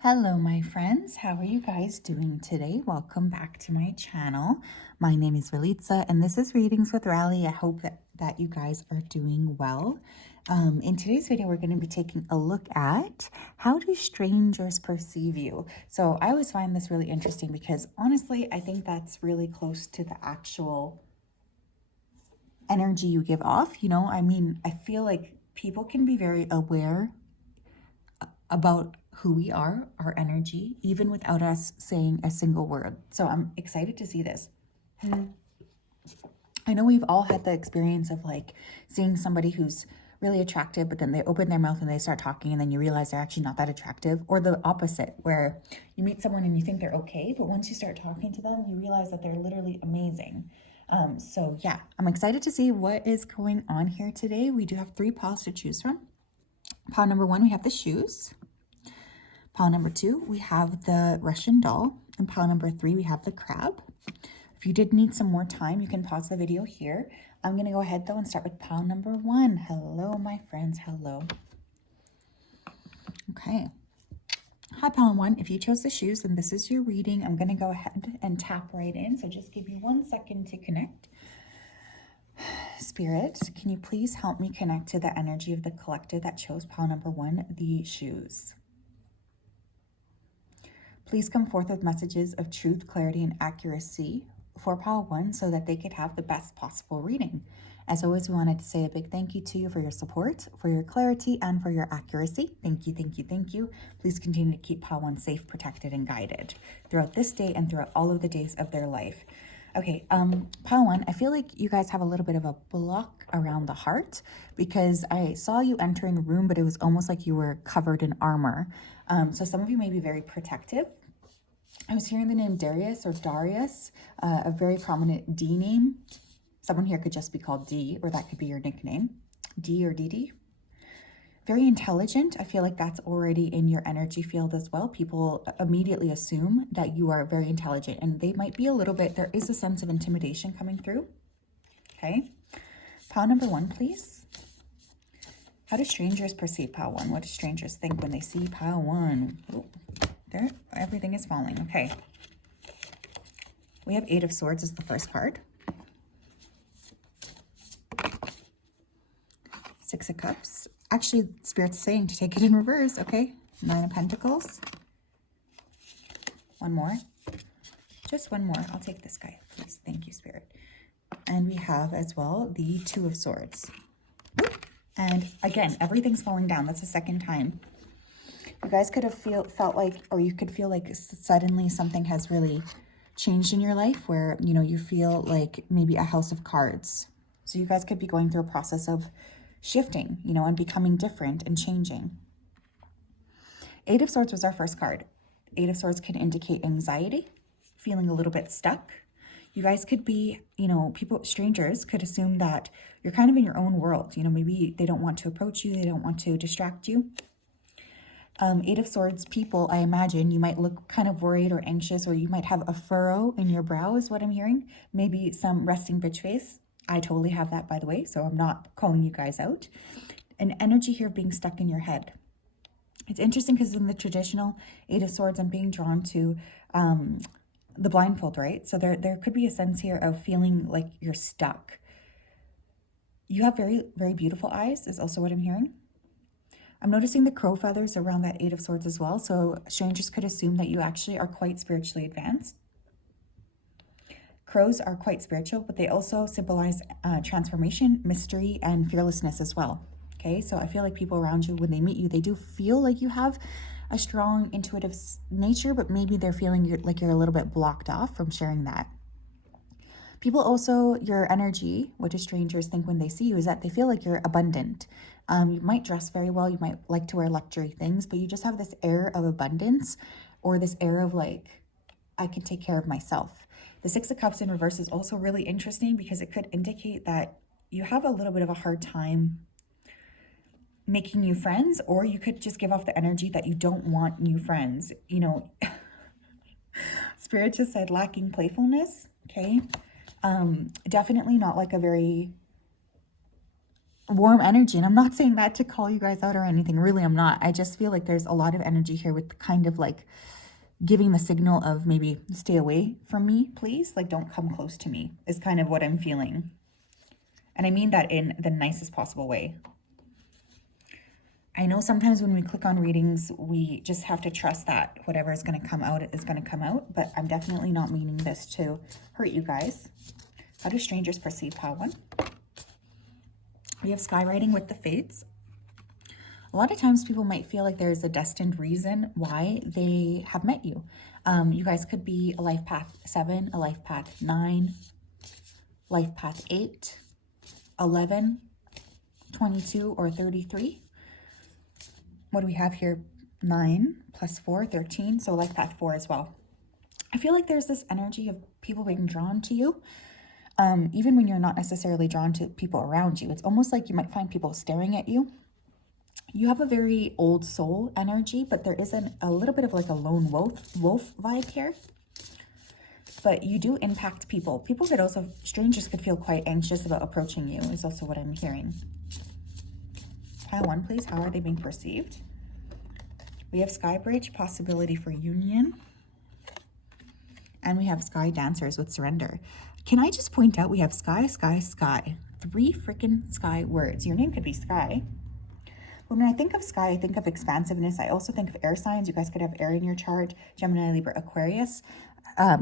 Hello, my friends. How are you guys doing today? Welcome back to my channel. My name is Ralitza, and this is Readings with Rally. I hope that you guys are doing well. In today's video, we're going to be taking a look at how do strangers perceive you? So I always find this really interesting because honestly, I think that's really close to the actual energy you give off. I feel like people can be very aware about who we are, our energy, even without us saying a single word. So I'm excited to see this. I know we've all had the experience of like seeing somebody who's really attractive, but then they open their mouth and they start talking and then you realize they're actually not that attractive, or the opposite, where you meet someone and you think they're okay, but once you start talking to them, you realize that they're literally amazing. So yeah, I'm excited to see what is going on here today. We do have 3 piles to choose from. Pile number 1, we have the shoes. Pile number 2, we have the Russian doll. And pile number 3, we have the crab. If you did need some more time, you can pause the video here. I'm going to go ahead, though, and start with pile number 1. Hello, my friends. Hello. Okay. Hi, pile 1. If you chose the shoes, then this is your reading. I'm going to go ahead and tap right in. So just give me 1 second to connect. Spirit, can you please help me connect to the energy of the collective that chose pile number 1, the shoes? Please come forth with messages of truth, clarity, and accuracy for pile 1 so that they could have the best possible reading. As always, we wanted to say a big thank you to you for your support, for your clarity, and for your accuracy. Thank you, thank you, thank you. Please continue to keep pile 1 safe, protected, and guided throughout this day and throughout all of the days of their life. Okay, pile 1, I feel like you guys have a little bit of a block around the heart because I saw you entering a room, but it was almost like you were covered in armor. So some of you may be very protective. I was hearing the name Darius or Darius, a very prominent D name. Someone here could just be called D, or that could be your nickname, D or DD. Very intelligent. I feel like that's already in your energy field as well. People immediately assume that you are very intelligent, and they might be a little bit, there is a sense of intimidation coming through. Okay. Pile number 1, please. How do strangers perceive pile 1? What do strangers think when they see pile 1? Ooh, there, everything is falling. Okay. We have 8 of Swords as the first card. 6 of Cups. Actually, Spirit's saying to take it in reverse, okay? 9 of Pentacles. 1 more. Just 1 more. I'll take this guy, please. Thank you, Spirit. And we have as well the 2 of Swords. And again, everything's falling down. That's the second time. You guys could have felt like, or you could feel like suddenly something has really changed in your life where, you feel like maybe a house of cards. So you guys could be going through a process of shifting, and becoming different and changing. 8 of Swords was our first card. 8 of Swords can indicate anxiety, feeling a little bit stuck. You guys could be, strangers could assume that you're kind of in your own world. Maybe they don't want to approach you. They don't want to distract you. 8 of Swords people, I imagine you might look kind of worried or anxious, or you might have a furrow in your brow is what I'm hearing. Maybe some resting bitch face. I totally have that, by the way, so I'm not calling you guys out. An energy here of being stuck in your head. It's interesting because in the traditional 8 of Swords, I'm being drawn to the blindfold, right? So there could be a sense here of feeling like you're stuck. You have very, very beautiful eyes is also what I'm hearing. I'm noticing the crow feathers around that 8 of Swords as well. So strangers could assume that you actually are quite spiritually advanced. Crows are quite spiritual, but they also symbolize transformation, mystery, and fearlessness as well. Okay, so I feel like people around you, when they meet you, they do feel like you have a strong intuitive nature, but maybe they're feeling like you're a little bit blocked off from sharing that. People also, your energy, what do strangers think when they see you, is that they feel like you're abundant. You might dress very well, you might like to wear luxury things, but you just have this air of abundance, or this air of like, I can take care of myself. The 6 of Cups in reverse is also really interesting because it could indicate that you have a little bit of a hard time making new friends, or you could just give off the energy that you don't want new friends. Spirit just said lacking playfulness, okay? Definitely not like a very warm energy. And I'm not saying that to call you guys out or anything. Really, I'm not. I just feel like there's a lot of energy here with kind of like giving the signal of maybe stay away from me, please. Like, don't come close to me is kind of what I'm feeling. And I mean that in the nicest possible way. I know sometimes when we click on readings, we just have to trust that whatever is going to come out is going to come out. But I'm definitely not meaning this to hurt you guys. How do strangers perceive pile 1? We have skywriting with the fates. A lot of times people might feel like there's a destined reason why they have met you. You guys could be a life path 7, a life path 9, life path 8, 11, 22, or 33. What do we have here? 9 plus 4, 13. So life path 4 as well. I feel like there's this energy of people being drawn to you. Even when you're not necessarily drawn to people around you. It's almost like you might find people staring at you. You have a very old soul energy, but there is a little bit of like a lone wolf vibe here. But you do impact people. People could also, strangers could feel quite anxious about approaching you is also what I'm hearing. Pile 1, please. How are they being perceived? We have Sky Bridge, possibility for union. And we have Sky Dancers with surrender. Can I just point out we have sky, sky, sky. 3 freaking sky words. Your name could be Sky. When I think of sky, I think of expansiveness. I also think of air signs. You guys could have air in your chart, Gemini, Libra, Aquarius,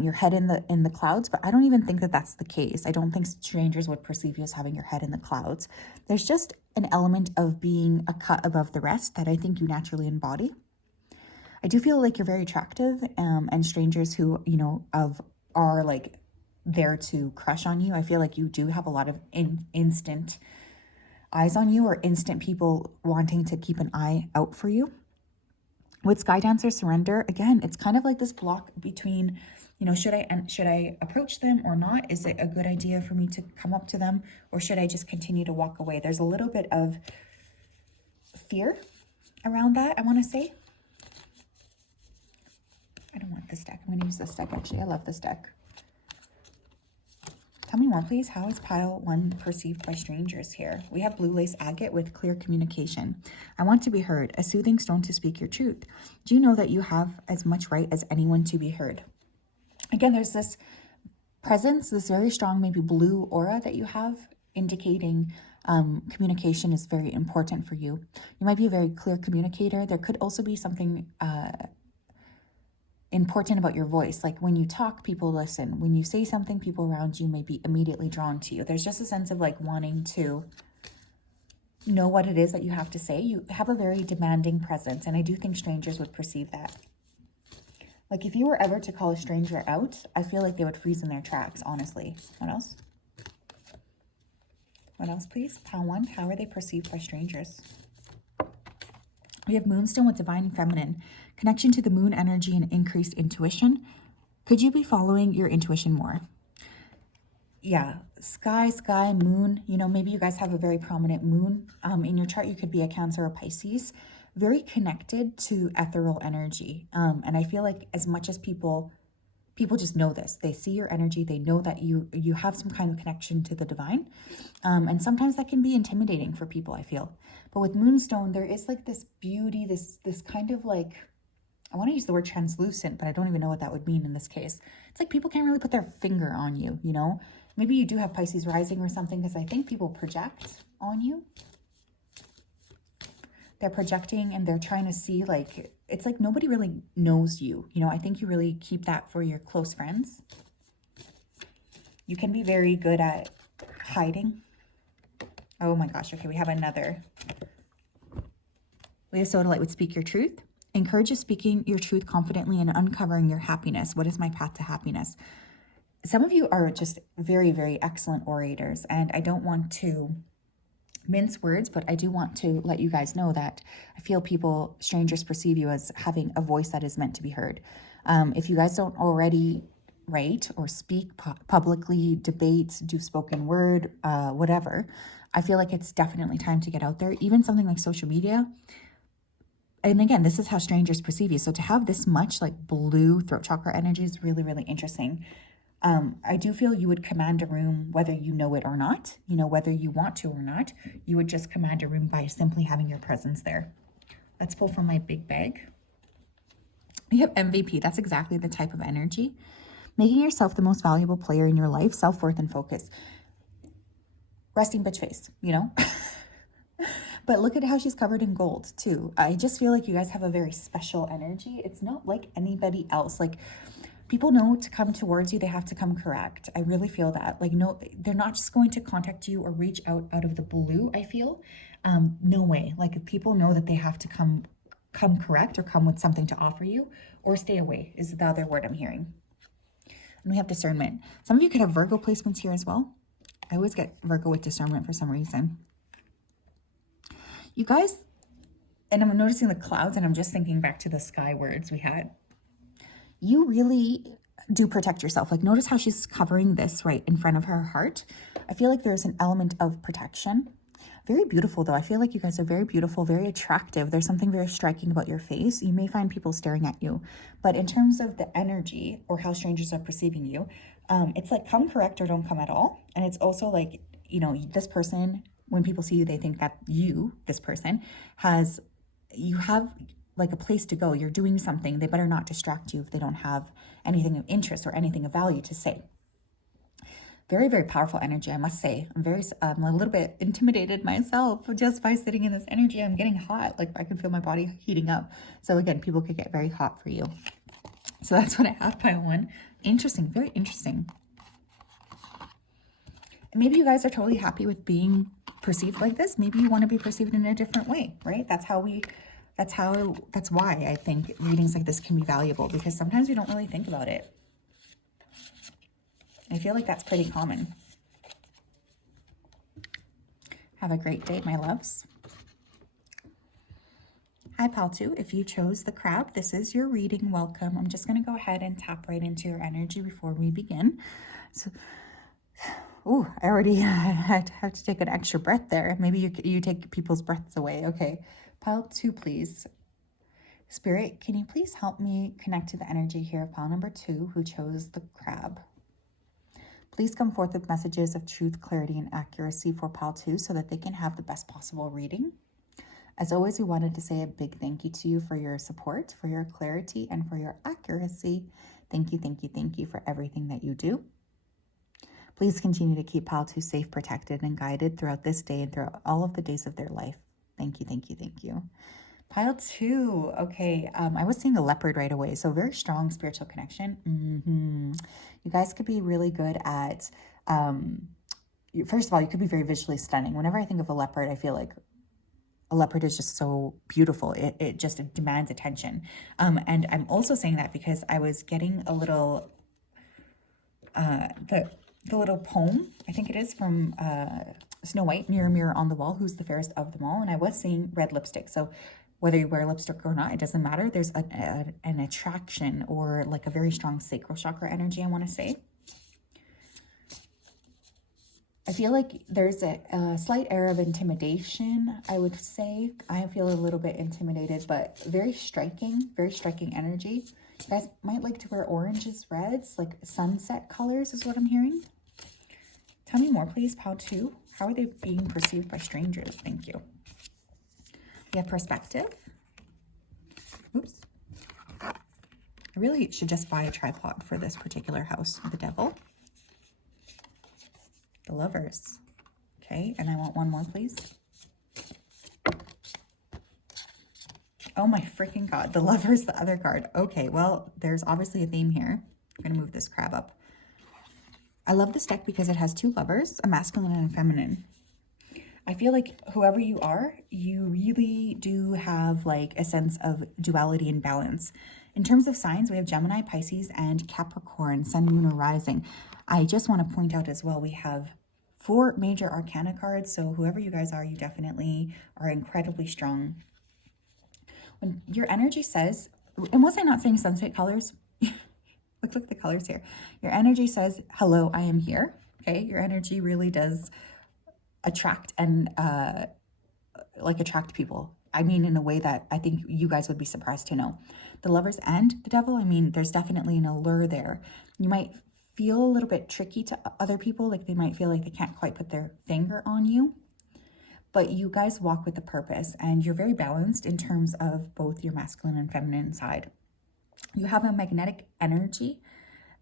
your head in the clouds, but I don't even think that that's the case. I don't think strangers would perceive you as having your head in the clouds. There's just an element of being a cut above the rest that I think you naturally embody. I do feel like you're very attractive, and strangers who, you know, are like there to crush on you. I feel like you do have a lot of instant eyes on you, or instant people wanting to keep an eye out for you. With Sky Dancer surrender, again, it's kind of like this block between, you know, should I approach them or not? Is it a good idea for me to come up to them, or should I just continue to walk away? There's a little bit of fear around that, I want to say. I don't want this deck. I'm going to use this deck, actually. I love this deck. Tell me more, please. How is pile 1 perceived by strangers here? We have blue lace agate with clear communication. I want to be heard, a soothing stone to speak your truth. Do you know that you have as much right as anyone to be heard? Again, there's this presence, this very strong, maybe blue aura that you have, indicating communication is very important for you. You might be a very clear communicator. There could also be something important about your voice. Like when you talk, people listen. When you say something, people around you may be immediately drawn to you. There's just a sense of like wanting to know what it is that you have to say. You have a very demanding presence, and I do think strangers would perceive that. Like if you were ever to call a stranger out, I feel like they would freeze in their tracks, honestly. What else? What else, please? Pile 1, how are they perceived by strangers? We have Moonstone with Divine Feminine. Connection to the moon energy and increased intuition. Could you be following your intuition more? Yeah, sky, moon. You know, maybe you guys have a very prominent moon. In your chart, you could be a Cancer or Pisces. Very connected to ethereal energy. And I feel like as much as people just know this. They see your energy. They know that you have some kind of connection to the divine. And sometimes that can be intimidating for people, I feel. But with Moonstone, there is like this beauty, this kind of like, I want to use the word translucent, but I don't even know what that would mean in this case. It's like people can't really put their finger on you, you know? Maybe you do have Pisces rising or something, because I think people project on you. They're projecting and they're trying to see, like, it's like nobody really knows you. You know, I think you really keep that for your close friends. You can be very good at hiding. Oh my gosh. Okay, we have another. Leo Sodalite would speak your truth. Encourages speaking your truth confidently and uncovering your happiness. What is my path to happiness? Some of you are just very, very excellent orators, and I don't want to mince words, but I do want to let you guys know that I feel strangers perceive you as having a voice that is meant to be heard. If you guys don't already write or speak publicly, debate, do spoken word, whatever, I feel like it's definitely time to get out there. Even something like social media. And again, this is how strangers perceive you. So to have this much like blue throat chakra energy is really, really interesting. I do feel you would command a room whether you know it or not, whether you want to or not. You would just command a room by simply having your presence there. Let's pull from my big bag. We have MVP. That's exactly the type of energy. Making yourself the most valuable player in your life, self-worth and focus. Resting bitch face, But look at how she's covered in gold too. I just feel like you guys have a very special energy. It's not like anybody else. Like, people know to come towards you, they have to come correct. I really feel that. Like, no, they're not just going to contact you or reach out of the blue, I feel. No way. Like, people know that they have to come correct or come with something to offer you, or stay away is the other word I'm hearing. And we have discernment. Some of you could have Virgo placements here as well. I always get Virgo with discernment for some reason. You guys, and I'm noticing the clouds, and I'm just thinking back to the sky words we had. You really do protect yourself. Like, notice how she's covering this right in front of her heart. I feel like there's an element of protection. Very beautiful, though. I feel like you guys are very beautiful, very attractive. There's something very striking about your face. You may find people staring at you. But in terms of the energy or how strangers are perceiving you, it's like, come correct or don't come at all. And it's also like, this person, when people see you, they think that this person, you have like a place to go. You're doing something. They better not distract you if they don't have anything of interest or anything of value to say. Very, very powerful energy, I must say. I'm a little bit intimidated myself just by sitting in this energy. I'm getting hot. Like, I can feel my body heating up. So again, people could get very hot for you. So that's what I have by one. Interesting, very interesting. And maybe you guys are totally happy with being perceived like this. Maybe you want to be perceived in a different way, right? That's why I think readings like this can be valuable, because sometimes we don't really think about it. I feel like that's pretty common. Have a great day, my loves. Hi, Pal 2. If you chose the crab, this is your reading. Welcome. I'm just going to go ahead and tap right into your energy before we begin. So, I already had to take an extra breath there. Maybe you take people's breaths away. Okay. Pile 2, please. Spirit, can you please help me connect to the energy here of pile number 2 who chose the crab? Please come forth with messages of truth, clarity, and accuracy for pile 2 so that they can have the best possible reading. As always, we wanted to say a big thank you to you for your support, for your clarity, and for your accuracy. Thank you, thank you, thank you for everything that you do. Please continue to keep pile 2 safe, protected, and guided throughout this day and throughout all of the days of their life. Thank you, thank you, thank you. Pile 2. Okay, I was seeing a leopard right away, so very strong spiritual connection. You guys could be really good at, first of all, you could be very visually stunning. Whenever I think of a leopard, I feel like a leopard is just so beautiful. It demands attention. And I'm also saying that because I was getting a little, the little poem, I think it is from Snow White, Mirror, Mirror on the Wall, who's the fairest of them all. And I was seeing red lipstick. So whether you wear lipstick or not, it doesn't matter. There's an attraction or like a very strong sacral chakra energy, I want to say. I feel like there's a slight air of intimidation, I would say. I feel a little bit intimidated, but very striking energy. You guys might like to wear oranges, reds, like sunset colors is what I'm hearing. Tell me more, please, pile 2. How are they being perceived by strangers? Thank you. We have perspective. Oops. I really should just buy a tripod for this particular house. The Devil. The Lovers. Okay, and I want one more, please. Oh my freaking God. The Lovers, the other card. Okay, well, there's obviously a theme here. I'm going to move this crab up. I love this deck because it has 2 lovers, a masculine and a feminine. I feel like whoever you are, you really do have like a sense of duality and balance. In terms of signs, we have Gemini, Pisces, and Capricorn, Sun, Moon, or Rising. I just want to point out as well, we have 4 major arcana cards. So whoever you guys are, you definitely are incredibly strong. When your energy says, and was I not saying sunset colors? Look at the colors here. Your energy says, hello, I am here. Okay, your energy really does attract and attract people. I mean, in a way that I think you guys would be surprised to know. The Lovers and the Devil, I mean, there's definitely an allure there. You might feel a little bit tricky to other people. Like they might feel like they can't quite put their finger on you. But you guys walk with a purpose, and you're very balanced in terms of both your masculine and feminine side. You have a magnetic energy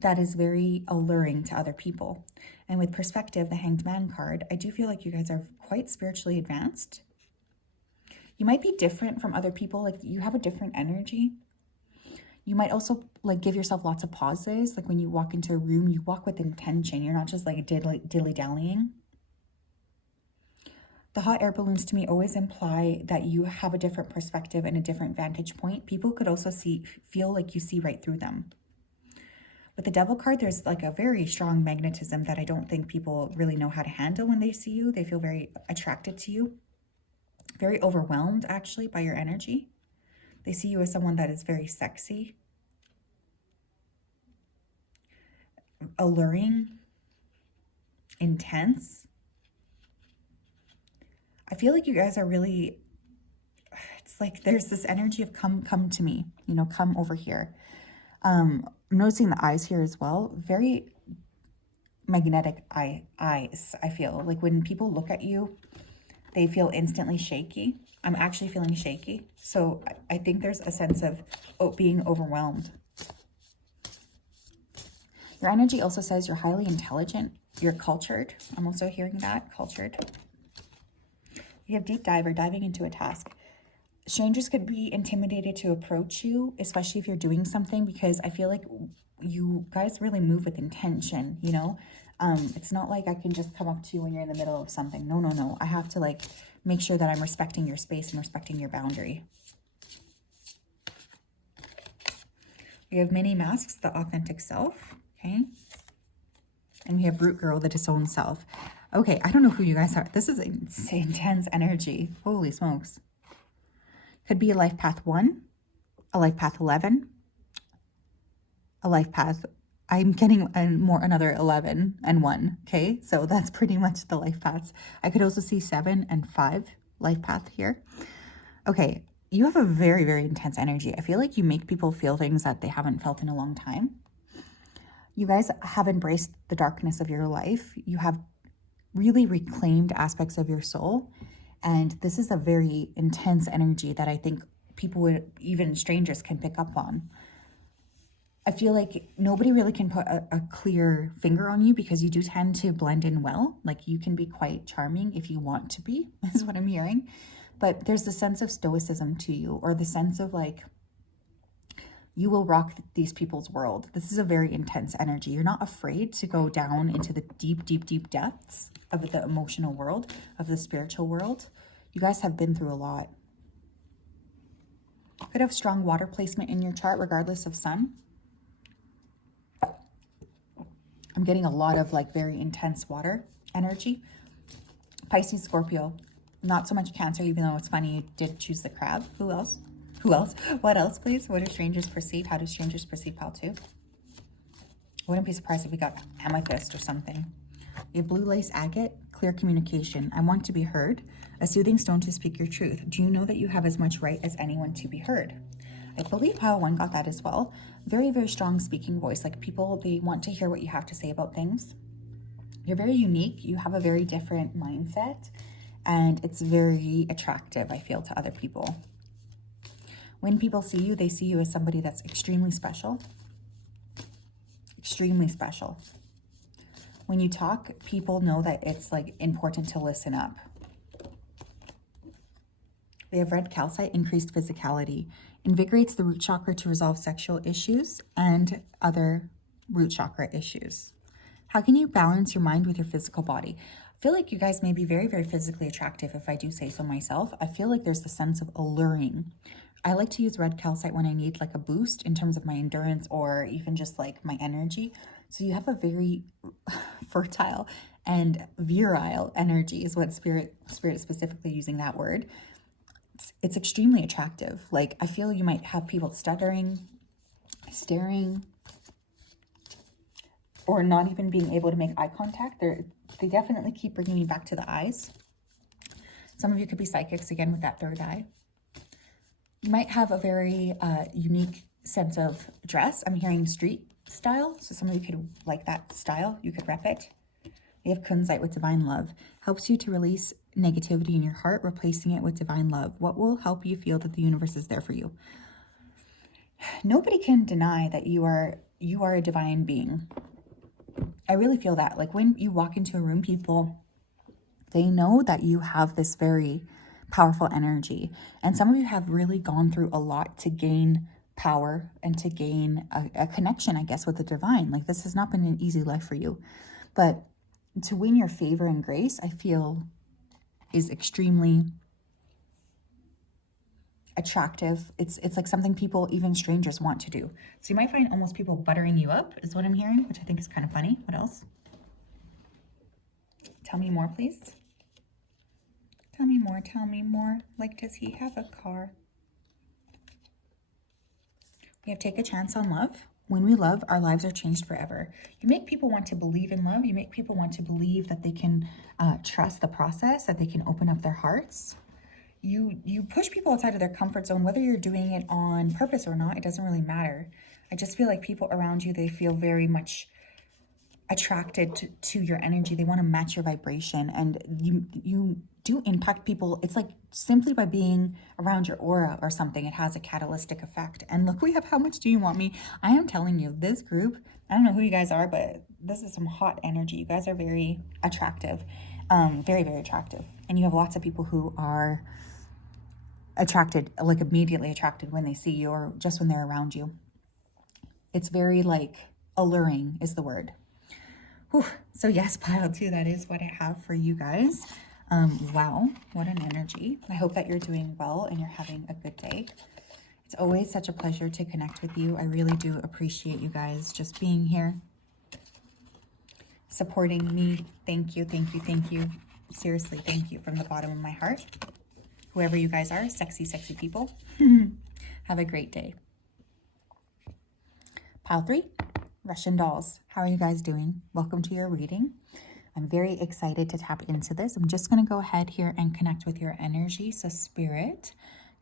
that is very alluring to other people. And with perspective, the Hanged Man card, I do feel like you guys are quite spiritually advanced. You might be different from other people. Like you have a different energy. You might also like give yourself lots of pauses. Like when you walk into a room, you walk with intention. You're not just like dilly-dallying. The hot air balloons to me always imply that you have a different perspective and a different vantage point. People could also feel like you see right through them. With the Devil card, there's like a very strong magnetism that I don't think people really know how to handle when they see you. They feel very attracted to you, very overwhelmed actually by your energy. They see you as someone that is very sexy, alluring, intense. I feel like you guys are really, it's like there's this energy of come to me, you know, come over here. I'm noticing the eyes here as well. Very magnetic eyes, I feel. Like when people look at you, they feel instantly shaky. I'm actually feeling shaky. So I think there's a sense of being overwhelmed. Your energy also says you're highly intelligent. You're cultured. I'm also hearing that, cultured. You have deep dive or diving into a task. Strangers could be intimidated to approach you, especially if you're doing something, because I feel like you guys really move with intention, you know? It's not like I can just come up to you when you're in the middle of something. No, no, no. I have to like make sure that I'm respecting your space and respecting your boundary. We have mini masks, the authentic self, okay? And we have root girl, the disowned self. Okay, I don't know who you guys are. This is intense energy. Holy smokes. Could be a life path 1, a life path 11, a life path, I'm getting another 11 and 1, okay? So that's pretty much the life paths. I could also see 7 and 5 life path here. Okay, you have a very, very intense energy. I feel like you make people feel things that they haven't felt in a long time. You guys have embraced the darkness of your life. You have really reclaimed aspects of your soul. And this is a very intense energy that I think people would, even strangers, can pick up on. I feel like nobody really can put a clear finger on you because you do tend to blend in well. Like you can be quite charming if you want to be, is what I'm hearing. But there's the sense of stoicism to you, or the sense of like, you will rock these people's world. This is a very intense energy. You're not afraid to go down into the deep, deep, deep depths of the emotional world, of the spiritual world. You guys have been through a lot. Could have strong water placement in your chart, regardless of sun. I'm getting a lot of like very intense water energy. Pisces, Scorpio, not so much Cancer, even though it's funny you did choose the crab. Who else? Who else? What else, please? What do strangers perceive? How do strangers perceive pile 2? I wouldn't be surprised if we got amethyst or something. You have blue lace agate, clear communication. I want to be heard. A soothing stone to speak your truth. Do you know that you have as much right as anyone to be heard? I believe pile 1 got that as well. Very, very strong speaking voice. Like people, they want to hear what you have to say about things. You're very unique. You have a very different mindset. And it's very attractive, I feel, to other people. When people see you, they see you as somebody that's extremely special. Extremely special. When you talk, people know that it's like important to listen up. They have red calcite, increased physicality. Invigorates the root chakra to resolve sexual issues and other root chakra issues. How can you balance your mind with your physical body? I feel like you guys may be very, very physically attractive, if I do say so myself. I feel like there's a sense of alluring. I like to use red calcite when I need like a boost in terms of my endurance or even just like my energy. So you have a very fertile and virile energy is what spirit is specifically using that word. It's extremely attractive. Like I feel you might have people stuttering, staring, or not even being able to make eye contact. They definitely keep bringing me back to the eyes. Some of you could be psychics again with that third eye. You might have a very unique sense of dress. I'm hearing street style. So some of you could like that style. You could rep it. We have kunzite with divine love. Helps you to release negativity in your heart, replacing it with divine love. What will help you feel that the universe is there for you? Nobody can deny that you are a divine being. I really feel that. Like when you walk into a room, people, they know that you have this very powerful energy. And some of you have really gone through a lot to gain power and to gain a connection, I guess, with the divine. Like this has not been an easy life for you. But to win your favor and grace, I feel is extremely attractive. It's like something people, even strangers, want to do. So you might find almost people buttering you up is what I'm hearing, which I think is kind of funny. What else? Tell me more, please. Tell me more, tell me more. Like, does he have a car? We have take a chance on love. When we love, our lives are changed forever. You make people want to believe in love. You make people want to believe that they can trust the process, that they can open up their hearts. You push people outside of their comfort zone, whether you're doing it on purpose or not, it doesn't really matter. I just feel like people around you, they feel very much attracted to your energy. They want to match your vibration, and you do impact people. It's like simply by being around your aura or something, it has a catalytic effect. And look, we have How Much Do You Want Me? I am telling you, this group, I don't know who you guys are, but this is some hot energy. You guys are very attractive, very, very attractive. And you have lots of people who are attracted, like immediately attracted when they see you or just when they're around you. It's very like alluring is the word. Whew. So yes, pile 2, that is what I have for you guys. Wow, what an energy. I hope that you're doing well and you're having a good day. It's always such a pleasure to connect with you. I really do appreciate you guys just being here, supporting me. Thank you, thank you, thank you. Seriously, thank you from the bottom of my heart. Whoever you guys are, sexy, sexy people. Have a great day. Pile 3, Russian dolls. How are you guys doing? Welcome to your reading. I'm very excited to tap into this. I'm just going to go ahead here and connect with your energy. So Spirit,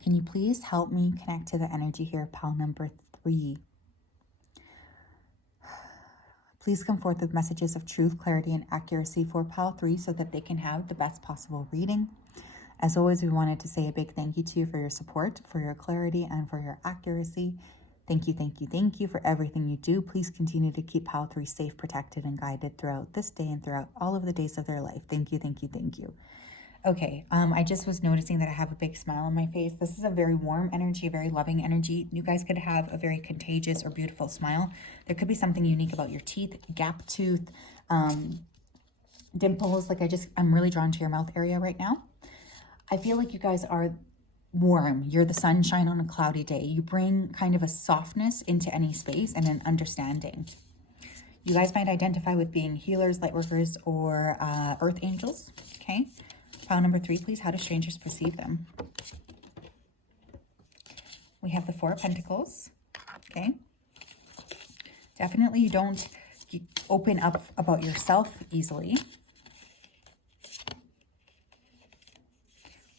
can you please help me connect to the energy here, pile number 3? Please come forth with messages of truth, clarity, and accuracy for pile 3 so that they can have the best possible reading. As always, we wanted to say a big thank you to you for your support, for your clarity, and for your accuracy. Thank you, thank you, thank you for everything you do. Please continue to keep pile 3 safe, protected, and guided throughout this day and throughout all of the days of their life. Thank you, thank you, thank you. Okay, I just was noticing that I have a big smile on my face. This is a very warm energy, a very loving energy. You guys could have a very contagious or beautiful smile. There could be something unique about your teeth, gap tooth, dimples. Like I'm really drawn to your mouth area right now. I feel like you guys are warm. You're the sunshine on a cloudy day. You bring kind of a softness into any space and an understanding. You guys might identify with being healers, light workers, or earth angels. Okay. Pile number 3, please. How do strangers perceive them? We have the 4 of Pentacles. Okay. Definitely you don't open up about yourself easily.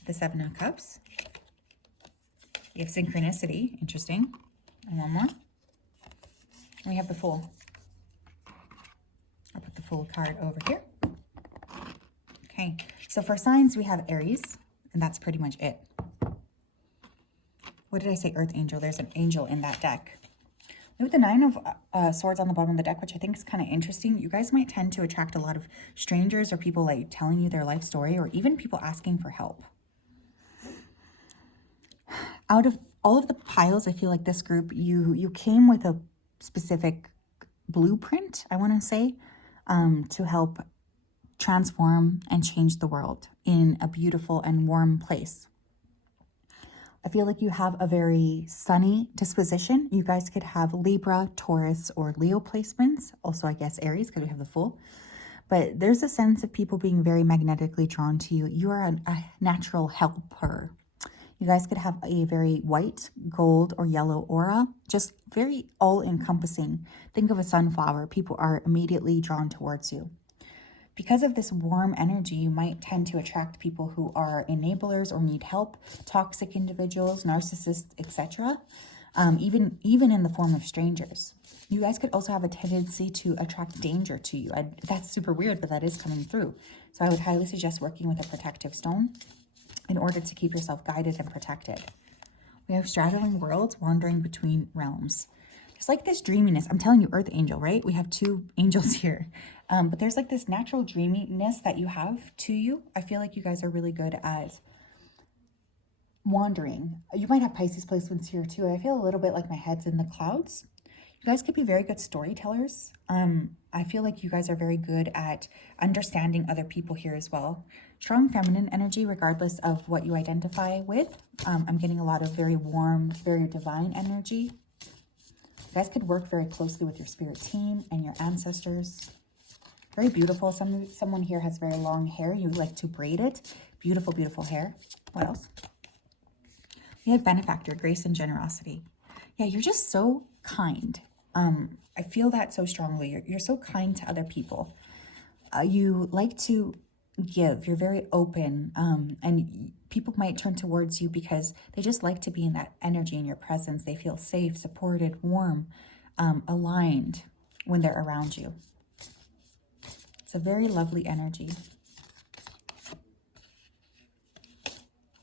The 7 of Cups. You have synchronicity. Interesting. And one more. And we have the Fool. I'll put the Fool card over here. Okay. So for signs, we have Aries. And that's pretty much it. What did I say? Earth Angel. There's an angel in that deck. We have the 9 of Swords on the bottom of the deck, which I think is kind of interesting. You guys might tend to attract a lot of strangers or people like telling you their life story, or even people asking for help. Out of all of the piles, I feel like this group, you came with a specific blueprint, I want to say, to help transform and change the world in a beautiful and warm place. I feel like you have a very sunny disposition. You guys could have Libra, Taurus, or Leo placements. Also, I guess Aries, because we have the Fool. But there's a sense of people being very magnetically drawn to you. You are a natural helper. You guys could have a very white, gold, or yellow aura. Just very all-encompassing. Think of a sunflower. People are immediately drawn towards you. Because of this warm energy, you might tend to attract people who are enablers or need help, toxic individuals, narcissists, etc. even in the form of strangers. You guys could also have a tendency to attract danger to you. That's super weird, but that is coming through. So I would highly suggest working with a protective stone in order to keep yourself guided and protected. We have straddling worlds, wandering between realms. There's like this dreaminess. I'm telling you, Earth Angel, right? We have two angels here. But there's like this natural dreaminess that you have to you. I feel like you guys are really good at wandering. You might have Pisces placements here too. I feel a little bit like my head's in the clouds. You guys could be very good storytellers. I feel like you guys are very good at understanding other people here as well. Strong feminine energy, regardless of what you identify with. I'm getting a lot of very warm, very divine energy. You guys could work very closely with your spirit team and your ancestors. Very beautiful. Someone here has very long hair. You like to braid it. Beautiful, beautiful hair. What else? We have benefactor, grace and generosity. Yeah, you're just so kind. I feel that so strongly. You're so kind to other people. You like to give. You're very open, and people might turn towards you because they just like to be in that energy, in your presence. They feel safe, supported, warm, aligned when they're around you. It's a very lovely energy.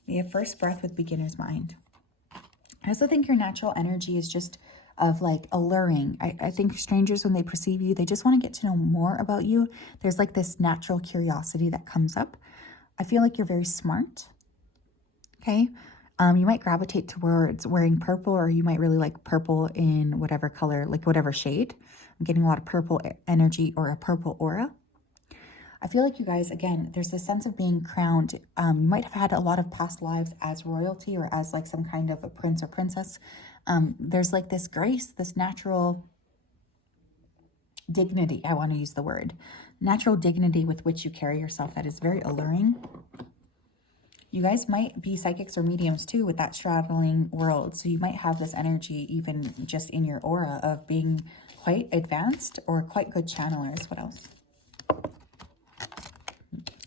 We have first breath with beginner's mind. I also think your natural energy is just of like alluring. I think strangers, when they perceive you, they just want to get to know more about you. There's like this natural curiosity that comes up. I feel like you're very smart. Okay. You might gravitate towards wearing purple, or you might really like purple in whatever color, like whatever shade. I'm getting a lot of purple energy or a purple aura. I feel like you guys, again, there's this sense of being crowned. You might have had a lot of past lives as royalty or as like some kind of a prince or princess. There's like this grace, this natural dignity, I want to use the word, natural dignity with which you carry yourself that is very alluring. You guys might be psychics or mediums too with that straddling world. So you might have this energy even just in your aura of being quite advanced or quite good channelers. What else?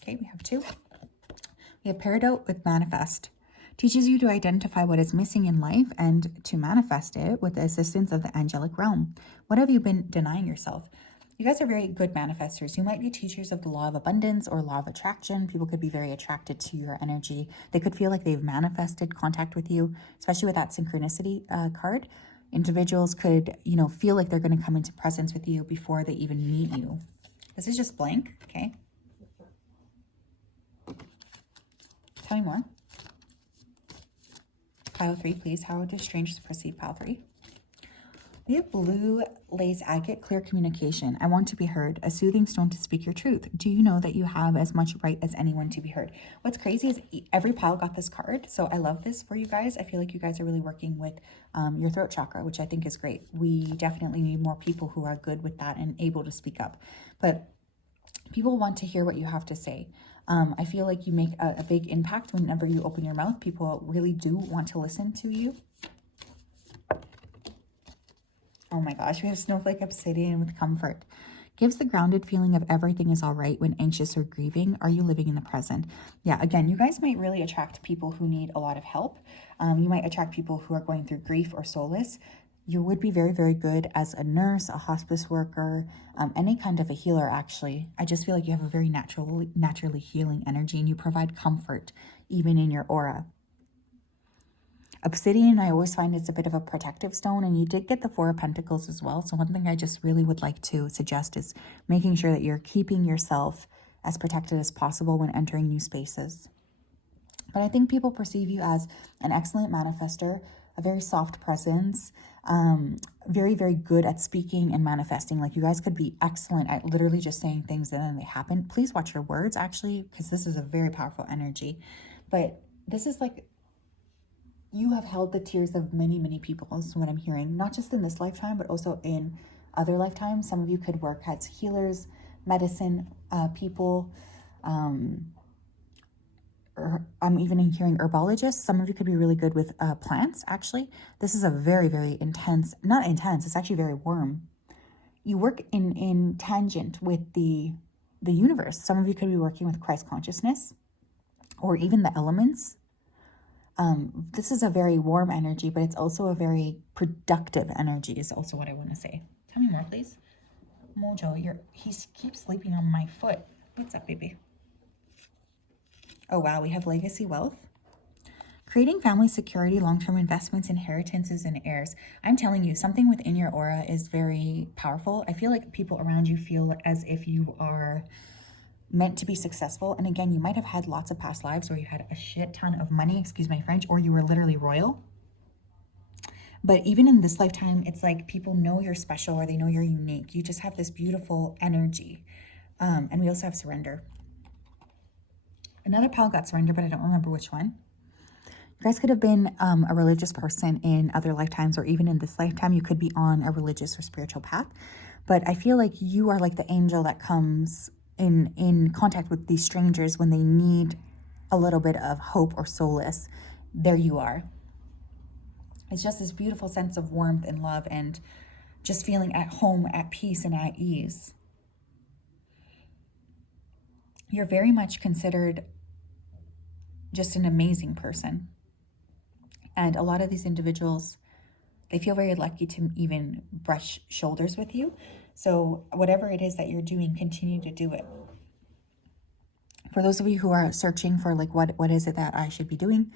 Okay, we have two. We have Peridot with manifest. Teaches you to identify what is missing in life and to manifest it with the assistance of the angelic realm. What have you been denying yourself? You guys are very good manifestors. You might be teachers of the law of abundance or law of attraction. People could be very attracted to your energy. They could feel like they've manifested contact with you, especially with that synchronicity card. Individuals could, feel like they're going to come into presence with you before they even meet you. This is just blank, okay? Tell me more. Pile 3, please. How do strangers perceive pile 3? We have blue lace agate, clear communication. I want to be heard. A soothing stone to speak your truth. Do you know that you have as much right as anyone to be heard? What's crazy is every pile got this card. So I love this for you guys. I feel like you guys are really working with your throat chakra, which I think is great. We definitely need more people who are good with that and able to speak up. But people want to hear what you have to say. I feel like you make a big impact whenever you open your mouth. People really do want to listen to you. Oh my gosh, we have Snowflake Obsidian with comfort. Gives the grounded feeling of everything is all right when anxious or grieving. Are you living in the present? Yeah, again, you guys might really attract people who need a lot of help. You might attract people who are going through grief or solace. You would be very, very good as a nurse, a hospice worker, any kind of a healer, actually. I just feel like you have a very naturally healing energy, and you provide comfort even in your aura. Obsidian, I always find it's a bit of a protective stone, and you did get the Four of Pentacles as well. So one thing I just really would like to suggest is making sure that you're keeping yourself as protected as possible when entering new spaces. But I think people perceive you as an excellent manifester, a very soft presence, very, very good at speaking and manifesting. Like, you guys could be excellent at literally just saying things and then they happen. Please watch your words, actually, because this is a very powerful energy. But this is like, you have held the tears of many, many people, is what I'm hearing, not just in this lifetime, but also in other lifetimes. Some of you could work as healers, medicine people, I'm even hearing herbologists. Some of you could be really good with plants, actually. This is a very, very intense, not intense, it's actually very warm. You work in tangent with the universe. Some of you could be working with Christ consciousness or even the elements. This is a very warm energy, but it's also a very productive energy is also what I want to say. Tell me more, please. Mojo, he keeps sleeping on my foot. What's up, baby? Oh, wow. We have legacy wealth. Creating family security, long-term investments, inheritances, and heirs. I'm telling you, something within your aura is very powerful. I feel like people around you feel as if you are meant to be successful. And again, you might have had lots of past lives where you had a shit ton of money, excuse my French, or you were literally royal. But even in this lifetime, it's like people know you're special or they know you're unique. You just have this beautiful energy. And we also have surrender. Another pile got surrender, but I don't remember which one. You guys could have been a religious person in other lifetimes, or even in this lifetime, you could be on a religious or spiritual path. But I feel like you are like the angel that comes in contact with these strangers when they need a little bit of hope or solace. There you are. It's just this beautiful sense of warmth and love and just feeling at home, at peace, and at ease. You're very much considered just an amazing person. And a lot of these individuals, they feel very lucky to even brush shoulders with you. So whatever it is that you're doing, continue to do it. For those of you who are searching for like, what is it that I should be doing?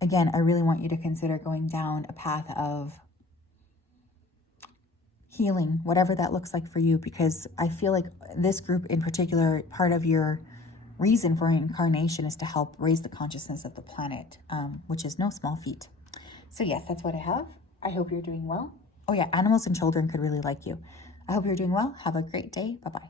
Again, I really want you to consider going down a path of healing, whatever that looks like for you, because I feel like this group in particular, part of your reason for incarnation is to help raise the consciousness of the planet, which is no small feat. So yes, that's what I have. I hope you're doing well. Oh yeah, animals and children could really like you. I hope you're doing well. Have a great day. Bye-bye.